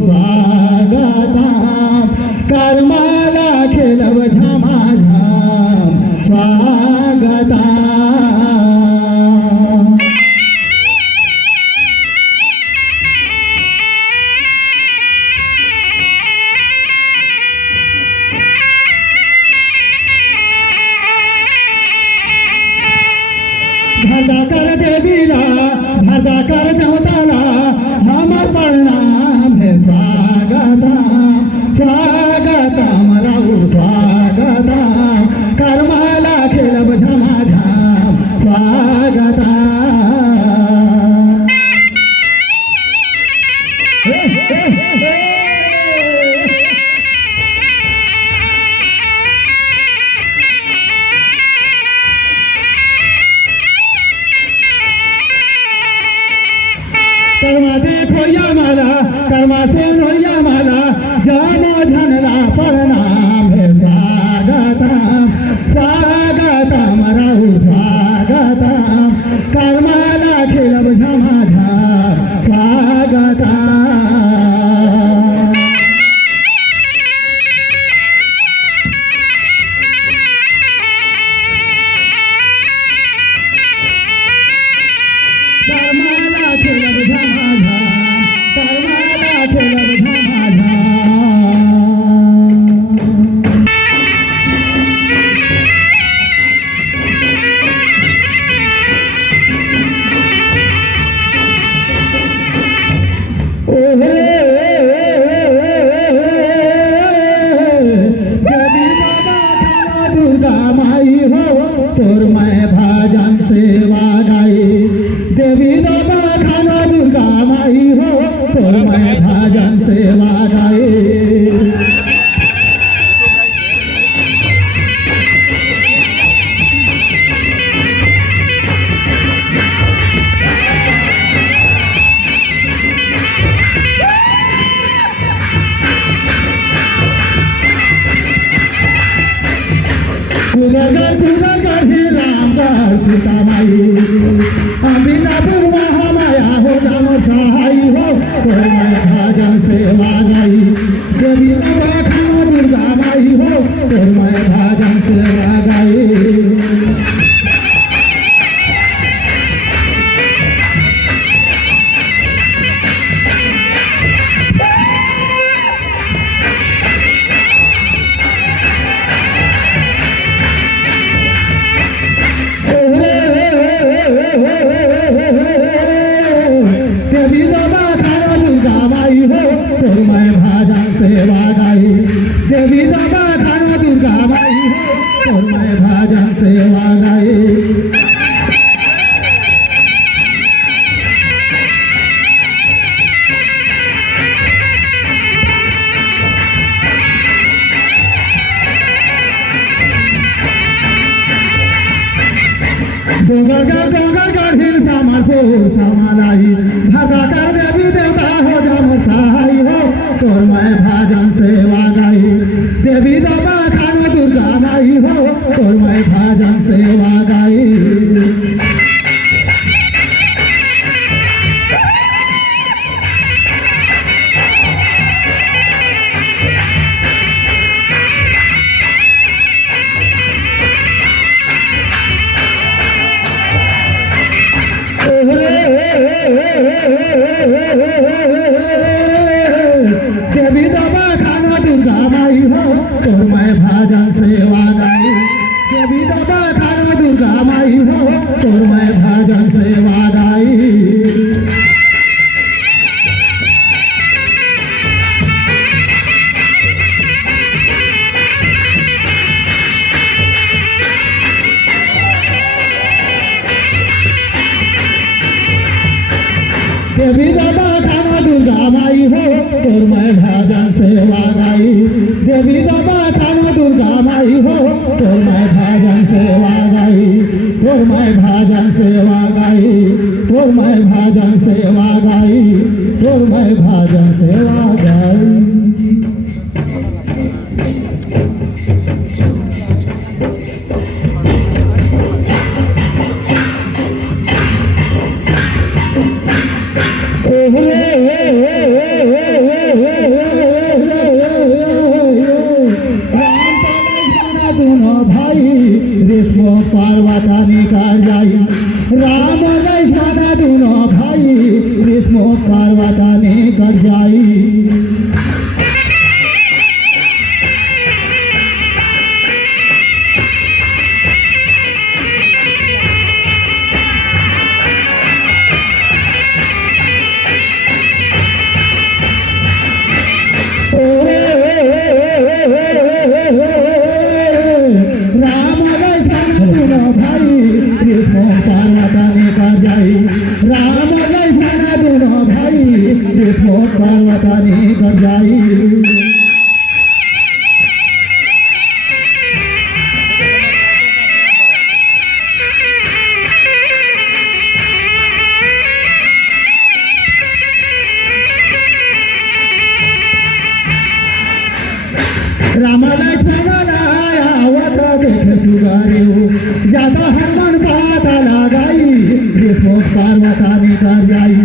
स्वागतम कर्माला खेलव झमाझम स्वागतम भरदाकर देवीला भरदाकर देवताला हम प्रणाम है स्वागतम स्वागतम राउर स्वागतम कर्माला खेलब झमाझम स्वागतम कर्मा देखो या माला कर्मा सुनो या माला जामो झनला प्रणाम है स्वागतम स्वागतम राहु स्वागतम कर्माला खेलब झमाझम स्वागतम कर्माला खेलब झमाझम कर्माला खेलब झमाझम देवी बाबा खाना दुर्गा माई हो तोर मैं भाजन सेवा गाई देवी बाबा खाना दुर्गा माई हो तोर मैं भाजन सेवा गाई कुदगर हे रामदास सीता माई अम्बिकापुर महामाया हो राम सहाय हो तोर मैं भाजन सेवा गाई देवी बाबा खाना दुर्गा माई हो तोर मैं भाजन सेवा गाई देवी बाबा खाना दुर्गा माई हो तोर मैं भाजन सेवा गाई देवी बाबा खाना दुर्गा माई हो तोर मैं भाजन सेवा गाई डोंगर गढ़िल सामरपुर समालाई भगता देवी देवता हो जम सहाय हो तोर मैं भाजन सेवा गाई देवी बाबा खाना दुर्गा माई हो तोर मैं भाजन सेवा गाई देवी बाबा खाना दुर्गा माई हो तोर मैं भाजन सेवा गाई देवी बाबा खाना दुर्गा माई हो तोर मैं भाजन सेवा गाई देवी बाबा खाना दुर्गा माई हो तोर मैं भाजन सेवा गाई देवी बाबा खाना दुर्गा माई हो तोर मैं भाजन सेवा गाई तोर मैं भाजन सेवा गाई तोर मैं भाजन सेवा गाई तोर मैं भाजन सेवा गाई हे पार्वता ने कर जाई राम लक्ष्मण भाई कृष्ण पार्वता ने कर जाई राम लक्ष्मण दोनों भाई कृष्ण पार्वता ने कर जाई राम लक्ष्मण आवत देख सुगारे ज्यादा हनुमान पाता लगाई कृष्ण पार्वता ने कर जाई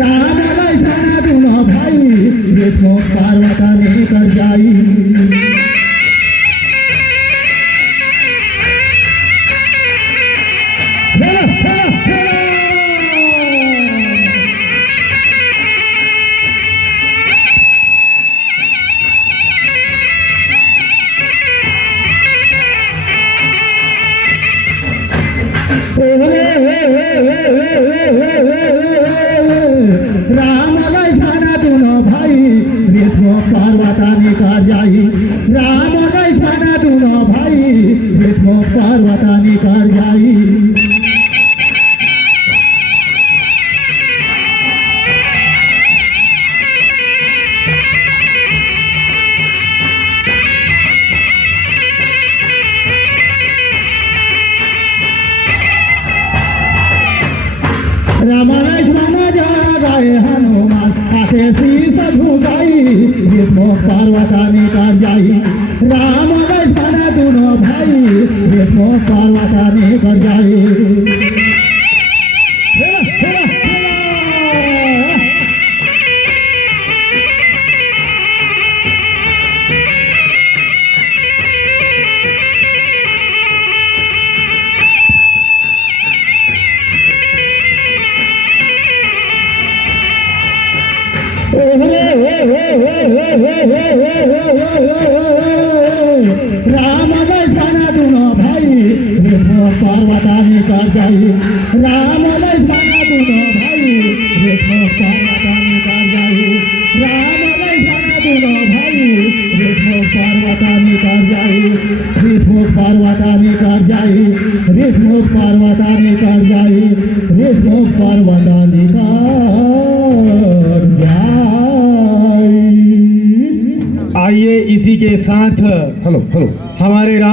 राम लक्ष्मण दोनों भाई कृष्ण पार्वता ने कर जाई राम लक्ष्मण दोनों भाई कृष्ण पार्वता ने कर जाई राम लक्ष्मण दोनों भाई कृष्ण पार्वता ने कर जाई राम लक्ष्मण जाए हनुमान आके शीस झुकाई कृष्ण पार्वता ने कर जाई राम लक्ष्मण दोनों भाई कृष्ण पार्वता ने कर जाई राम लक्ष्मण दोनों भाई कृष्ण पार्वता ने कर जाई राम लक्ष्मण दोनों भाई कृष्ण पार्वता ने कर जाई राम लक्ष्मण दोनों भाई कृष्ण पार्वता ने कर जाई कृष्ण पार्वता ने कर जाई कृष्ण पार्वता ने कर जाई कृष्ण पार्वता ने कर जाई। आइए इसी के साथ हेलो हमारे